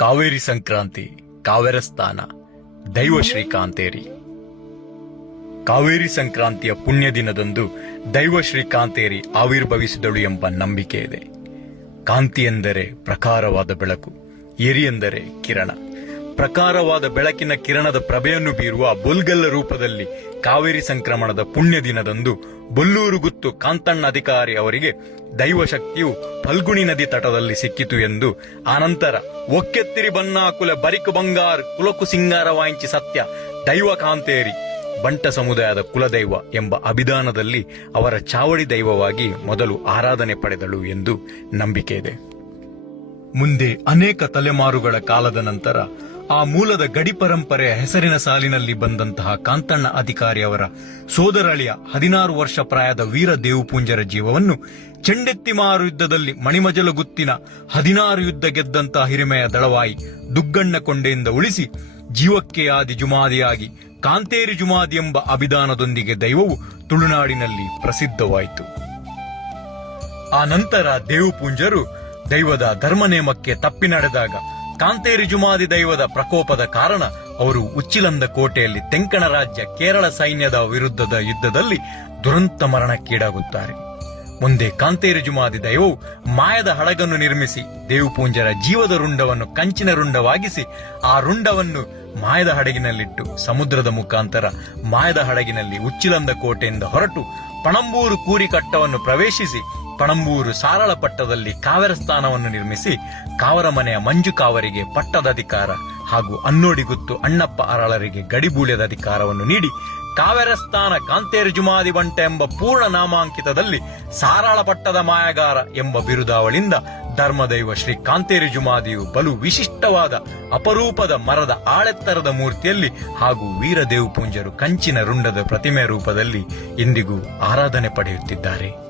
ಕಾವೇರಿ ಸಂಕ್ರಾಂತಿ, ಕಾವೇರಸ್ಥಾನ, ದೈವ ಶ್ರೀ ಕಾಂತೇರಿ. ಕಾವೇರಿ ಸಂಕ್ರಾಂತಿಯ ಪುಣ್ಯ ದಿನದಂದು ದೈವ ಶ್ರೀ ಕಾಂತೇರಿ ಆವಿರ್ಭವಿಸಿದಳು ಎಂಬ ನಂಬಿಕೆ ಇದೆ. ಕಾಂತಿ ಎಂದರೆ ಪ್ರಖರವಾದ ಬೆಳಕು, ಎರಿ ಎಂದರೆ ಕಿರಣ. ಪ್ರಖರವಾದ ಬೆಳಕಿನ ಕಿರಣದ ಪ್ರಭೆಯನ್ನು ಬೀರುವ ಬೊಲ್ಗಲ್ಲ ರೂಪದಲ್ಲಿ ಕಾವೇರಿ ಸಂಕ್ರಮಣದ ಪುಣ್ಯ ದಿನದಂದು ಬೊಲ್ಲೂರು ಗುತ್ತು ಕಾಂತಣ್ಣ ಅಧಿಕಾರಿ ಅವರಿಗೆ ದೈವಶಕ್ತಿಯು ಫಲ್ಗುಣಿ ನದಿ ತಟದಲ್ಲಿ ಸಿಕ್ಕಿತು ಎಂದು, ಆನಂತರ ಒಕ್ಕೆತ್ತಿರಿ ಬನ್ನಾಕುಲ ಬರಿಕು ಬಂಗಾರ್ ಕುಲಕು ಸಿಂಗಾರ ವಾಂಚಿ ಸತ್ಯ ದೈವ ಕಾಂತೇರಿ ಬಂಟ ಸಮುದಾಯದ ಕುಲದೈವ ಎಂಬ ಅಭಿಧಾನದಲ್ಲಿ ಅವರ ಚಾವಡಿ ದೈವವಾಗಿ ಮೊದಲು ಆರಾಧನೆ ಪಡೆದಳು ಎಂದು ನಂಬಿಕೆ ಇದೆ. ಮುಂದೆ ಅನೇಕ ತಲೆಮಾರುಗಳ ಕಾಲದ ನಂತರ ಆ ಮೂಲದ ಗಡಿ ಪರಂಪರೆಯ ಹೆಸರಿನ ಸಾಲಿನಲ್ಲಿ ಬಂದಂತಹ ಕಾಂತಣ್ಣ ಅಧಿಕಾರಿ ಅವರ ಸೋದರಳಿಯ 16 ವರ್ಷ ಪ್ರಾಯದ ವೀರ ದೇವುಪುಂಜರ ಜೀವವನ್ನು ಚೆಂಡೆತ್ತಿಮಾರು ಯುದ್ಧದಲ್ಲಿ ಮಣಿಮಜಲ ಗುತ್ತಿನ 16 ಯುದ್ಧ ಗೆದ್ದಂತಹ ಹಿರಿಮೆಯ ದಳವಾಯಿ ದುಗ್ಗಣ್ಣ ಕೊಂಡೆಯಿಂದ ಉಳಿಸಿ ಜೀವಕ್ಕೆ ಆದಿ ಜುಮಾದಿಯಾಗಿ ಕಾಂತೇರಿ ಜುಮಾದಿ ಎಂಬ ಅಭಿಧಾನದೊಂದಿಗೆ ದೈವವು ತುಳುನಾಡಿನಲ್ಲಿ ಪ್ರಸಿದ್ಧವಾಯಿತು. ಆ ನಂತರ ದೇವುಪುಂಜರು ದೈವದ ಧರ್ಮನೇಮಕ್ಕೆ ತಪ್ಪಿ ನಡೆದಾಗ ಕಾಂತೇರಿ ಜುಮಾದಿ ದೈವದ ಪ್ರಕೋಪದ ಕಾರಣ ಅವರು ಉಚ್ಚಿಲಂದ ಕೋಟೆಯಲ್ಲಿ ತೆಂಕಣ ರಾಜ್ಯ ಕೇರಳ ಸೈನ್ಯದ ವಿರುದ್ಧದ ಯುದ್ಧದಲ್ಲಿ ದುರಂತ ಮರಣಕ್ಕೀಡಾಗುತ್ತಾರೆ. ಮುಂದೆ ಕಾಂತೇರಿ ಜುಮಾದಿ ದೈವವು ಮಾಯದ ಹಡಗನ್ನು ನಿರ್ಮಿಸಿ ದೇವುಪುಂಜರ ಜೀವದ ರುಂಡವನ್ನು ಕಂಚಿನ ರುಂಡವಾಗಿಸಿ ಆ ರುಂಡವನ್ನು ಮಾಯದ ಹಡಗಿನಲ್ಲಿಟ್ಟು ಸಮುದ್ರದ ಮುಖಾಂತರ ಮಾಯದ ಹಡಗಿನಲ್ಲಿ ಉಚ್ಚಿಲಂದ ಕೋಟೆಯಿಂದ ಹೊರಟು ಪಣಂಬೂರು ಕೂರಿಕಟ್ಟವನ್ನು ಪ್ರವೇಶಿಸಿ ಪಣಂಬೂರು ಸಾರಳ ಪಟ್ಟದಲ್ಲಿ ಕಾವೇರ ಸ್ಥಾನವನ್ನು ನಿರ್ಮಿಸಿ ಕಾವರ ಮನೆಯ ಮಂಜು ಕಾವರಿಗೆ ಪಟ್ಟದ ಅಧಿಕಾರ ಹಾಗೂ ಅನ್ನೋಡಿಗುತ್ತು ಅಣ್ಣಪ್ಪ ಅರಳರಿಗೆ ಗಡಿಬೂಳ್ಯದ ಅಧಿಕಾರವನ್ನು ನೀಡಿ ಕಾವೇರ ಸ್ಥಾನ ಕಾಂತೇರಿ ಜುಮಾದಿ ಬಂಟ ಎಂಬ ಪೂರ್ಣ ನಾಮಾಂಕಿತದಲ್ಲಿ ಸಾರಾಳ ಪಟ್ಟದ ಮಾಯಗಾರ ಎಂಬ ಬಿರುದಾವಳಿಂದ ಧರ್ಮದೈವ ಶ್ರೀ ಕಾಂತೇರಿ ಜುಮಾದಿಯು ಬಲು ವಿಶಿಷ್ಟವಾದ ಅಪರೂಪದ ಮರದ ಆಳೆತ್ತರದ ಮೂರ್ತಿಯಲ್ಲಿ ಹಾಗೂ ವೀರ ದೇವುಪುಂಜರು ಕಂಚಿನ ರುಂಡದ ಪ್ರತಿಮೆ ರೂಪದಲ್ಲಿ ಇಂದಿಗೂ ಆರಾಧನೆ ಪಡೆಯುತ್ತಿದ್ದಾರೆ.